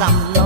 some